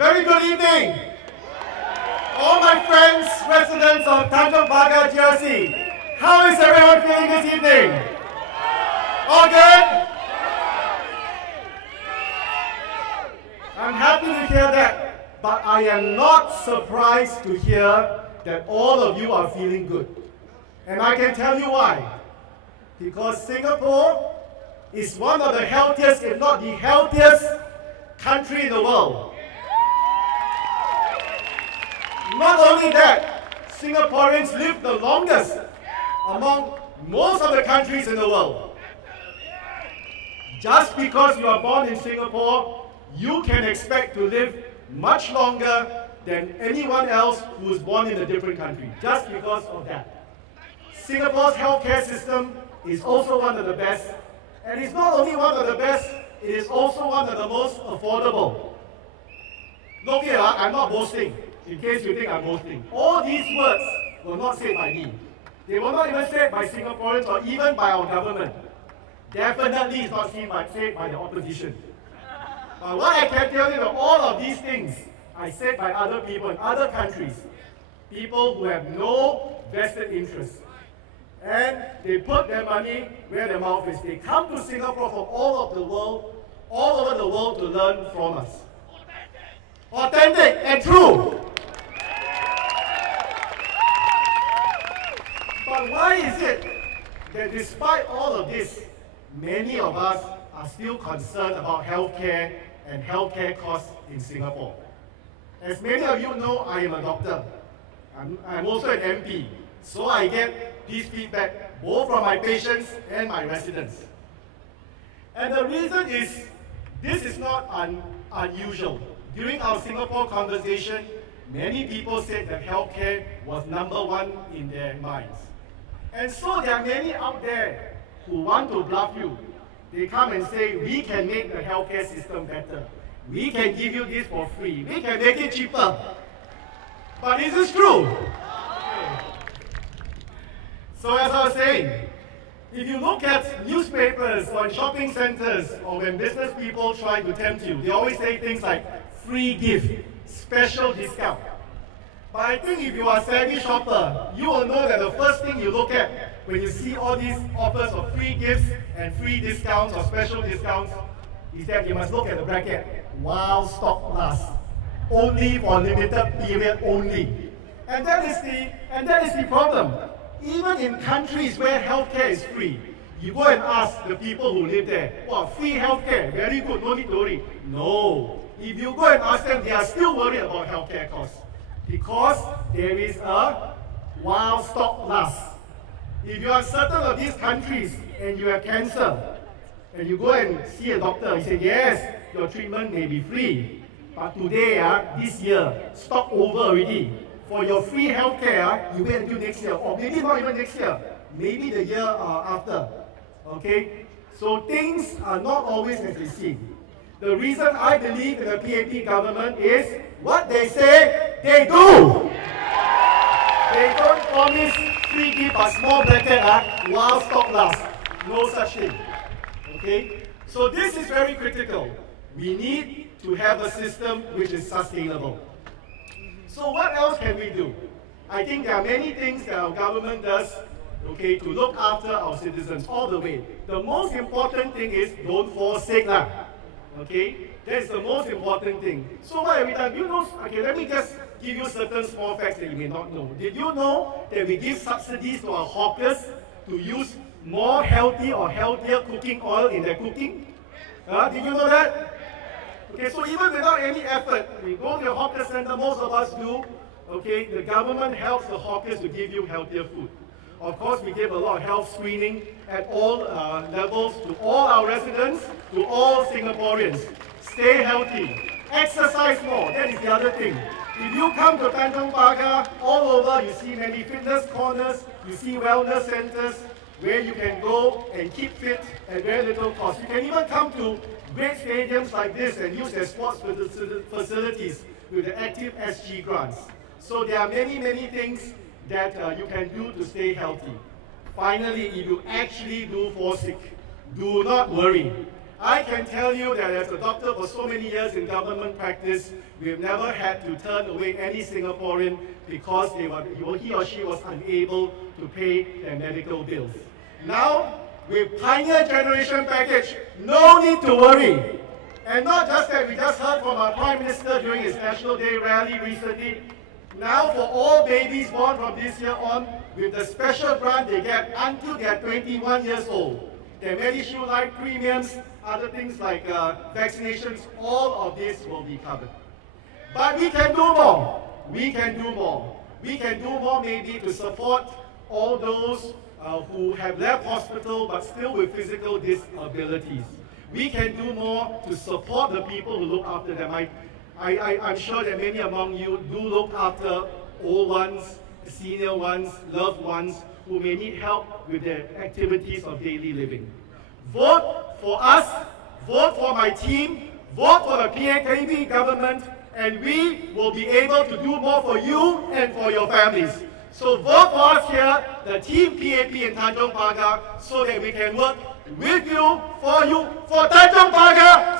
Very good evening. All my friends, residents of Tanjong Pagar, GRC. How is everyone feeling this evening? All good? I'm happy to hear that, but I am not surprised to hear that all of you are feeling good. And I can tell you why. Because Singapore is one of the healthiest, if not the healthiest country in the world. Not only that, Singaporeans live the longest among most of the countries in the world. Just because you are born in Singapore, you can expect to live much longer than anyone else who is born in a different country, just because of that. Singapore's healthcare system is also one of the best, and it's not only one of the best, it is also one of the most affordable. Look here, I'm not boasting, in case you think I'm boasting. All these words were not said by me. They were not even said by Singaporeans or even by our government. Definitely it's not said by the opposition. But what I can tell you that all of these things are said by other people in other countries. People who have no vested interest. And they put their money where their mouth is. They come to Singapore from all over the world to learn from us. Authentic and true. But why is it that despite all of this, many of us are still concerned about healthcare and healthcare costs in Singapore? As many of you know, I am a doctor. I'm also an MP. So I get this feedback both from my patients and my residents. And the reason is, this is not unusual. During our Singapore conversation, many people said that healthcare was #1 in their minds. And so there are many out there who want to bluff you. They come and say, we can make the healthcare system better. We can give you this for free. We can make it cheaper. But is this true? So as I was saying, if you look at newspapers or in shopping centers or when business people try to tempt you, they always say things like free gift, special discount. But I think if you are a savvy shopper, you will know that the first thing you look at when you see all these offers of free gifts and free discounts or special discounts is that you must look at the bracket, while stock lasts, only for limited period only. And that is the problem. Even in countries where healthcare is free, you go and ask the people who live there, well, free healthcare, very good, no need to worry. No. If you go and ask them, they are still worried about healthcare costs. Because there is a while stock lasts. If you are certain of these countries and you have cancer, and you go and see a doctor, he says, yes, your treatment may be free. But today, this year, stock over already. For your free healthcare, you wait until next year, or maybe not even next year, maybe the year after. Okay? So things are not always as they seem. The reason I believe in the PAP government is what they say, they do. They don't promise free gift but small bracket while stock lasts. No such thing. Okay? So this is very critical. We need to have a system which is sustainable. So what else can we do? I think there are many things that our government does, okay, to look after our citizens all the way. The most important thing is don't fall sick. Okay? That's the most important thing. So what have we done? You know, okay, let me just give you certain small facts that you may not know. Did you know that we give subsidies to our hawkers to use more healthy or healthier cooking oil in their cooking? Did you know that? Okay, so even without any effort, we go to the hawker center, most of us do, okay, the government helps the hawkers to give you healthier food. Of course, we give a lot of health screening at all levels to all our residents, to all Singaporeans. Stay healthy. Exercise more. That is the other thing. If you come to Tanjong Pagar, all over you see many fitness corners, you see wellness centers where you can go and keep fit at very little cost. You can even come to great stadiums like this and use their sports facilities with the Active SG grants. So there are many, many things that you can do to stay healthy. Finally, if you actually do fall sick, do not worry. I can tell you that as a doctor for so many years in government practice, we've never had to turn away any Singaporean because he or she was unable to pay their medical bills. Now, with Pioneer Generation Package, no need to worry. And not just that, we just heard from our Prime Minister during his National Day rally recently. Now for all babies born from this year on, with the special grant they get until they are 21 years old, their MediShield Life premiums, other things like vaccinations, all of this will be covered. But we can do more. We can do more. We can do more maybe to support all those who have left hospital but still with physical disabilities. We can do more to support the people who look after them. I'm sure that many among you do look after old ones, senior ones, loved ones who may need help with their activities of daily living. Vote for us, vote for my team, vote for the PAKP government, and we will be able to do more for you and for your families. So vote for us here, the Team PAP in Tanjong Pagar, so that we can work with you, for Tanjong Pagar,